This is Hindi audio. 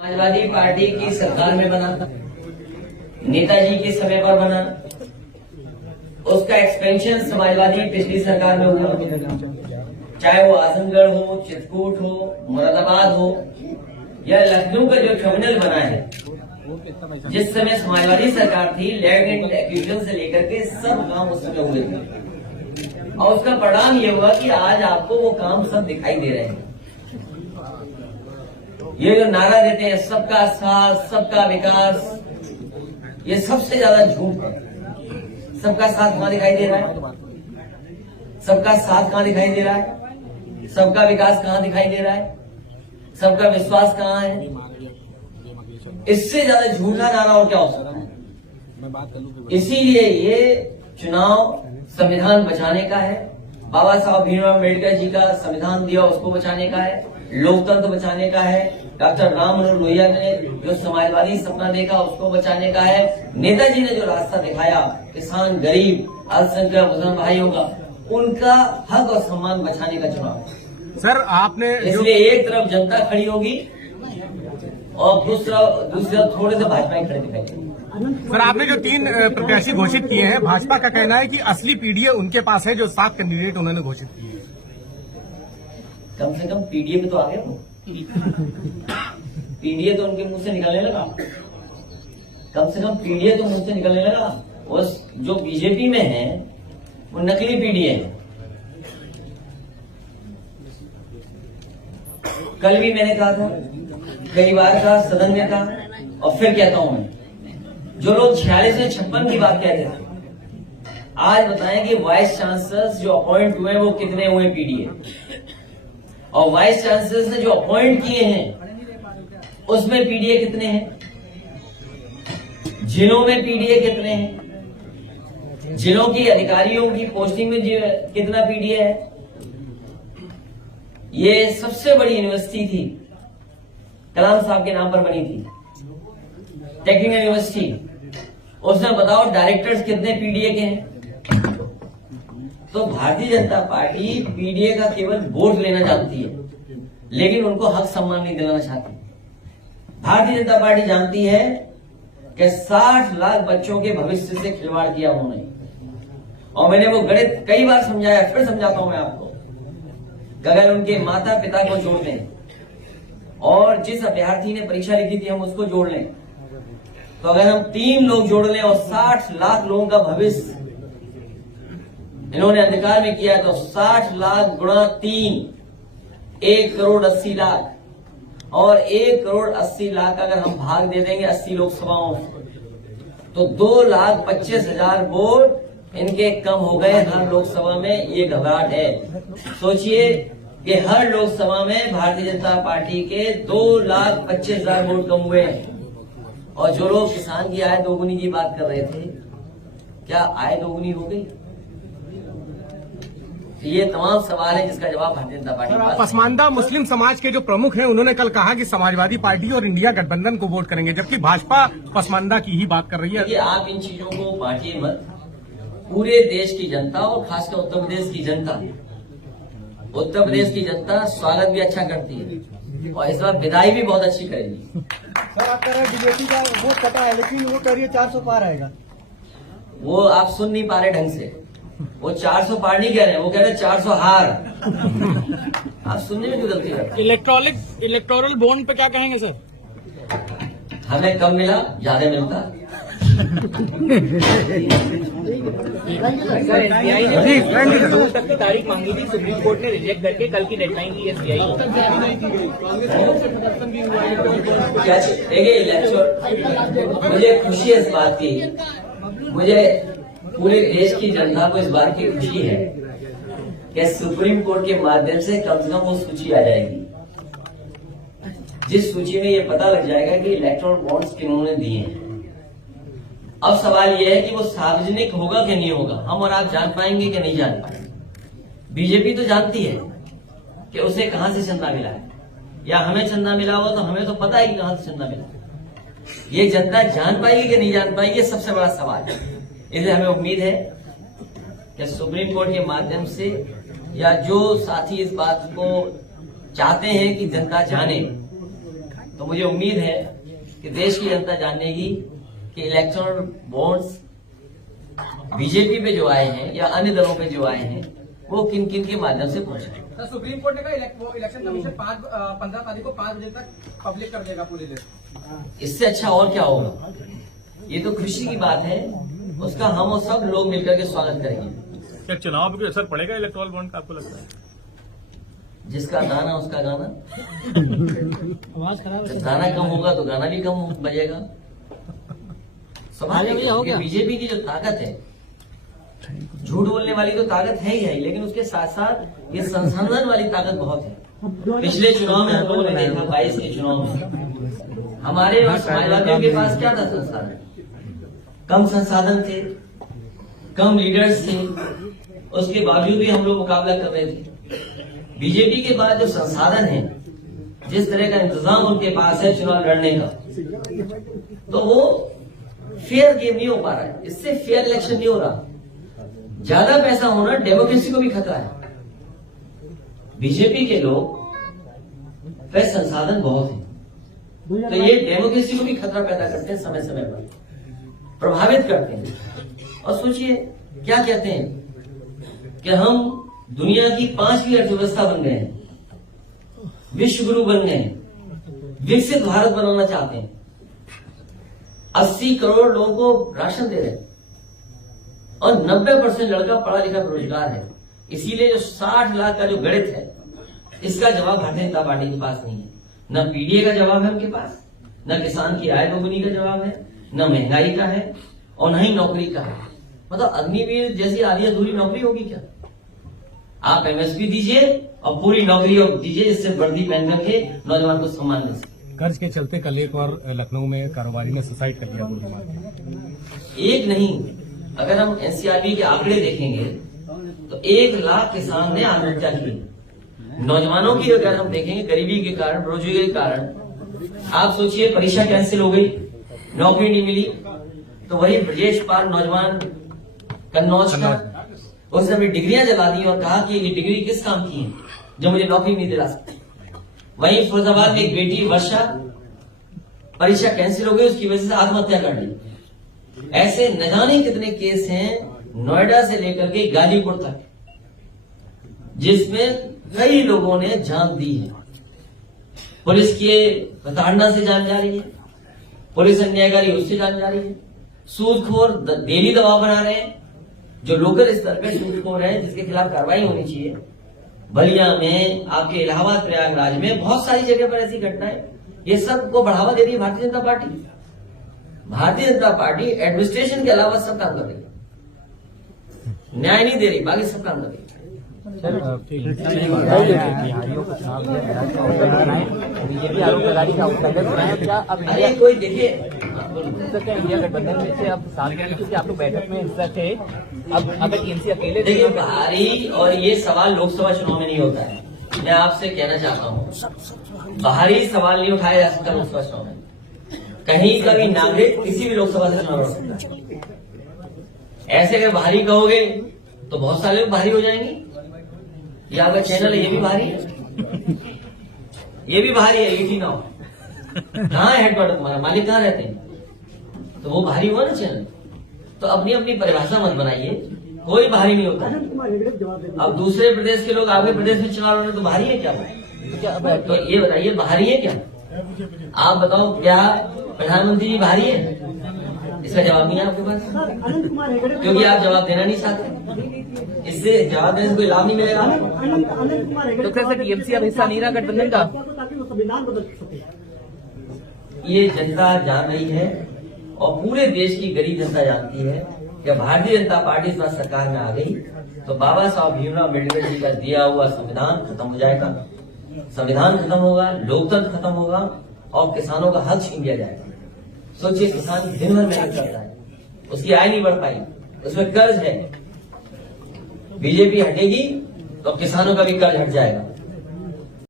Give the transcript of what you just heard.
समाजवादी पार्टी की सरकार में बना, नेताजी के समय पर बना, उसका एक्सपेंशन समाजवादी पिछली सरकार में हुआ, चाहे वो आजमगढ़ हो, चित्रकूट हो, मुरादाबाद हो या लखनऊ का जो ट्रिब्यूनल बना है, जिस समय समाजवादी सरकार थी, लैंड एंड एक्विजिशन से लेकर के सब काम उस समय हुए थे और उसका परिणाम ये हुआ कि आज आपको वो काम सब दिखाई दे रहे हैं। ये जो नारा देते हैं सबका साथ, सबका विकास, ये सबसे ज्यादा झूठ है। सबका साथ कहां दिखाई दे रहा है? सबका साथ कहां दिखाई दे रहा है? सबका विकास कहां दिखाई दे रहा है? सबका विश्वास कहां है? इससे ज्यादा झूठा नारा और क्या हो सकता है? इसीलिए ये चुनाव संविधान बचाने का है, बाबा साहब भीमराव अम्बेडकर जी का संविधान दिया उसको बचाने का है, लोकतंत्र बचाने का है, डॉक्टर राम मनोहर लोहिया ने जो समाजवादी सपना देखा उसको बचाने का है, नेताजी ने जो रास्ता दिखाया किसान, गरीब, अल्पसंख्यक मुसलमान भाइयों का, उनका हक और सम्मान बचाने का चुनाव। सर आपने इसलिए एक तरफ जनता खड़ी होगी और दूसरी तरफ थोड़े से भाजपा खड़े दिखाई देंगे। सर आपने जो 3 प्रत्याशी घोषित किए हैं, भाजपा का कहना है कि असली पीडीए उनके पास है, जो 7 कैंडिडेट उन्होंने घोषित किए हैं। कम से कम पीडीए में तो आ गया वो। पीडीए तो उनके मुंह से निकलने लगा, कम से कम पीडीए तो मुंह से निकलने लगा। वो जो बीजेपी में है वो नकली पीडीए है। कल भी मैंने कहा था, कई बार कहा, सदन में कहा और फिर कहता हूं मैं, जो लोग 46 से 56 की बात कहते थे, आज बताएं कि वाइस चांसलर जो अपॉइंट हुए वो कितने हुए पीडीए, और वाइस चांसलर ने जो अपॉइंट किए हैं उसमें पीडीए कितने हैं, जिलों में पीडीए कितने हैं, जिलों की अधिकारियों की पोस्टिंग में कितना पीडीए है। ये सबसे बड़ी यूनिवर्सिटी थी, कलाम साहब के नाम पर बनी थी, टेक्निकल यूनिवर्सिटी, उसने बताओ डायरेक्टर्स कितने पीडीए के हैं। तो भारतीय जनता पार्टी पीडीए का केवल वोट लेना चाहती है, लेकिन उनको हक सम्मान नहीं दिलाना चाहती। भारतीय जनता पार्टी जानती है कि 60 लाख बच्चों के भविष्य से खिलवाड़ किया उन्होंने, और मैंने वो गणित कई बार समझाया, फिर समझाता हूं मैं आपको, कि अगर उनके माता पिता को जोड़ दें और जिस अभ्यर्थी ने परीक्षा लिखी थी हम उसको जोड़ लें, तो अगर हम 3 लोग जोड़ लें और 60 लाख लोगों का भविष्य इन्होंने अंधकार में किया है, तो 60 लाख गुणा 3, 1 करोड़ 80 लाख, और 1 करोड़ 80 लाख अगर हम भाग दे देंगे 80 लोकसभाओं, तो 2,25,000 वोट इनके कम हो गए हर लोकसभा में। ये घबराहट है। सोचिए कि हर लोकसभा में भारतीय जनता पार्टी के 2,25,000 वोट कम हुए हैं, और जो लोग किसान की आय दोगुनी की बात कर रहे थे, क्या आय दोगुनी हो गई? ये तमाम सवाल है जिसका जवाब भारतीय जनता पार्टी। पसमानदा मुस्लिम समाज के जो प्रमुख हैं उन्होंने कल कहा कि समाजवादी पार्टी और इंडिया गठबंधन को वोट करेंगे, जबकि भाजपा पसमानदा की ही बात कर रही है। आप इन चीजों को बांटिए मत। पूरे देश की जनता और खासकर उत्तर प्रदेश की जनता, उत्तर प्रदेश की जनता स्वागत भी अच्छा करती है और इस बार विदाई भी बहुत अच्छी करेगी। सर आप कह रहे हैं बीजेपी का वोट कटा है, लेकिन वो कह रही है 400 पार आएगा। वो आप सुन नहीं पा रहे ढंग से। वो 400 पार नहीं कह रहे हैं, वो कह रहे हैं 400 हार। आप सुनने में क्यों गलती करते हैं? इलेक्टोरल बॉन्ड पे क्या कहेंगे सर? हमें कम मिला, ज्यादा मिलता। सर एसबीआई ने 2 तक की तारीख मांगी थी, सुप्रीम कोर्ट ने रिजेक्ट करके कल की डेडलाइन दी एसबीआई को। देखिए इलेक्शन, मुझे खुशी है इस बात की, मुझे पूरे देश की जनता को इस बात की खुशी है कि सुप्रीम कोर्ट के माध्यम से कम वो सूची आ जाएगी, जिस सूची में ये पता लग जाएगा कि इलेक्टोरल बॉन्ड्स किन्होंने दिए हैं। अब सवाल यह है कि वो सार्वजनिक होगा कि नहीं होगा, हम और आप जान पाएंगे कि नहीं जान पाएंगे। बीजेपी तो जानती है कि उसे कहां से चंदा मिला है, या हमें चंदा मिला हो तो हमें तो पता है कि कहां से चंदा मिला है। ये जनता जान पाएगी कि नहीं जान पाएगी, ये सबसे बड़ा सवाल है। इसलिए हमें उम्मीद है कि सुप्रीम कोर्ट के माध्यम से, या जो साथी इस बात को चाहते हैं कि जनता जाने तो मुझे उम्मीद है कि देश की जनता जानेगी कि इलेक्टोरल बॉन्ड्स बीजेपी पे जो आए हैं या अन्य दलों पे जो आए हैं वो किन किन के माध्यम से पहुंचे। सर, सुप्रीम कोर्ट ने कहा वो इलेक्शन कमीशन 15 तारीख को 5 बजे तक पब्लिक कर देगा पूरी लिस्ट। इससे अच्छा और क्या होगा। ये तो खुशी की बात है, उसका हम और सब लोग मिलकर के स्वागत करेंगे। क्या चुनाव पे असर पड़ेगा इलेक्टोरल बॉन्ड का, आपको लगता है? जिसका गाना उसका गाना, आवाज खराब जब गाना कम होगा तो गाना भी कम बजेगा। स्वाभाविक है कि बीजेपी की जो ताकत है, झूठ बोलने वाली तो ताकत है ही है, लेकिन उसके साथ साथ ये संसाधन वाली ताकत बहुत है। पिछले चुनाव में हम लोगों ने देखा, 22 के चुनाव में हमारे और समाजवादियों के पास क्या था संसाधन? कम संसाधन थे, कम लीडर्स थे, उसके बावजूद भी हम लोग मुकाबला कर रहे थे। बीजेपी के पास जो संसाधन है, जिस तरह का इंतजाम उनके पास है चुनाव लड़ने का, तो वो फेयर गेम नहीं हो पा रहा है। इससे फेयर इलेक्शन नहीं हो रहा। ज्यादा पैसा होना डेमोक्रेसी को भी खतरा है। बीजेपी के लोग पे संसाधन बहुत है, तो ये डेमोक्रेसी को भी खतरा पैदा करते हैं, समय समय पर प्रभावित करते हैं। और सोचिए क्या कहते हैं कि हम दुनिया की 5वीं अर्थव्यवस्था बन गए हैं, विश्व गुरु बन गए हैं, विकसित भारत बनाना चाहते हैं, 80 करोड़ लोगों को राशन दे रहे हैं और 90% लड़का पढ़ा लिखा बेरोजगार है। इसीलिए जो 60 लाख का जो गणित है, इसका जवाब भारतीय जनता पार्टी के पास नहीं है। न पीडीए का जवाब है उनके पास, न किसान की आय दोगुनी का जवाब है, न महंगाई का है और न ही नौकरी का है। मतलब अग्निवीर जैसी आधी अधूरी नौकरी होगी क्या? आप एमएसपी दीजिए और पूरी नौकरी दीजिए, जिससे वर्दी पहन करके नौजवान को सम्मान दे सके। कर्ज के चलते कल एक और लखनऊ में कारोबारी ने सुसाइड कर लिया। एक नहीं, अगर हम एनसीआरबी के आंकड़े देखेंगे तो 1 लाख किसान ने आत्महत्या की। नौजवानों की अगर हम देखेंगे, गरीबी के कारण, बेरोजगारी के कारण, आप सोचिए परीक्षा कैंसिल हो गई, नौकरी नहीं मिली, तो वही ब्रजेश पाल नौजवान कन्नौज का, उसने अपनी डिग्रियां जला दी और कहा कि ये डिग्री किस काम की है जो मुझे नौकरी नहीं दिला सकती। वहीं फिरोजाबाद की एक बेटी वर्षा, परीक्षा कैंसिल हो गई, उसकी वजह से आत्महत्या कर ली। ऐसे न जाने कितने केस हैं नोएडा से लेकर के गाजीपुर तक, जिसमें कई लोगों ने जान दी है। पुलिस की प्रताड़ना से जान जा रही है, पुलिस अन्यायकारी उससे जान जा रही है। सूदखोर डेली दबाव बना रहे हैं, जो लोकल स्तर पे सूदखोर है, जिसके खिलाफ कार्रवाई होनी चाहिए। बलिया में, आपके इलाहाबाद प्रयागराज में, बहुत सारी जगह पर ऐसी घटनाएं, ये सब को बढ़ावा दे रही है Bharatiya Janata party. Bharatiya Janata party administration के अलावा सब काम कर रही है, न्याय नहीं दे रही, बाकी सब काम कर रही है। बीजेपी आरोप लगा रही है क्या अब अरे कोई देखिए, इंडिया गठबंधन में से अब साथ में, क्योंकि आप लोग बैठक में हिस्सा थे, अब अगर इनसे अकेले देखिए बाहरी, और ये सवाल लोकसभा चुनाव में नहीं होता है। मैं आपसे कहना चाहता हूँ, बाहरी सवाल नहीं उठाया जा सकता लोकसभा चुनाव में। कहीं का भी नागरिक किसी भी लोकसभा से चुनाव लड़ सकता है। ऐसे अगर बाहरी कहोगे तो बहुत सारे लोग बाहरी हो जाएंगे। ये आपका चैनल है, ये भी बाहरी है, ये भी बाहरी है। ET नाउ कहाँ है हेडक्वार्टर तुम्हारा, मालिक कहाँ रहते हैं? तो वो बाहरी हुआ ना चैनल। तो अपनी अपनी परिभाषा मत बनाइए, कोई बाहरी नहीं होता। अब दूसरे प्रदेश के लोग आपके प्रदेश में चुनाव लड़, तो बाहरी है क्या? तो ये बताइए बाहरी है क्या? आप बताओ, क्या प्रधानमंत्री बाहरी है? इसका जवाब नहीं है आपके पास, क्योंकि आप जवाब देना नहीं चाहते। इससे जवाब देने से कोई लाभ नहीं मिलेगा। तो कैसे टीएमसी अब हिस्सा नहीं रहा गठबंधन का? ये जनता जान रही है और पूरे देश की गरीब जनता जानती है कि भारतीय जनता पार्टी इस बार सरकार में आ गई तो बाबा साहब भीमराव अम्बेडकर जी का दिया हुआ संविधान खत्म हो जाएगा। संविधान खत्म होगा, लोकतंत्र खत्म होगा और किसानों का हक छीन लिया जाएगा। सोचिए, किसान दिन भर मेहनत करता है, उसकी आय नहीं बढ़ पाई, उसमें कर्ज है। बीजेपी हटेगी तो किसानों का भी कर्ज हट जाएगा।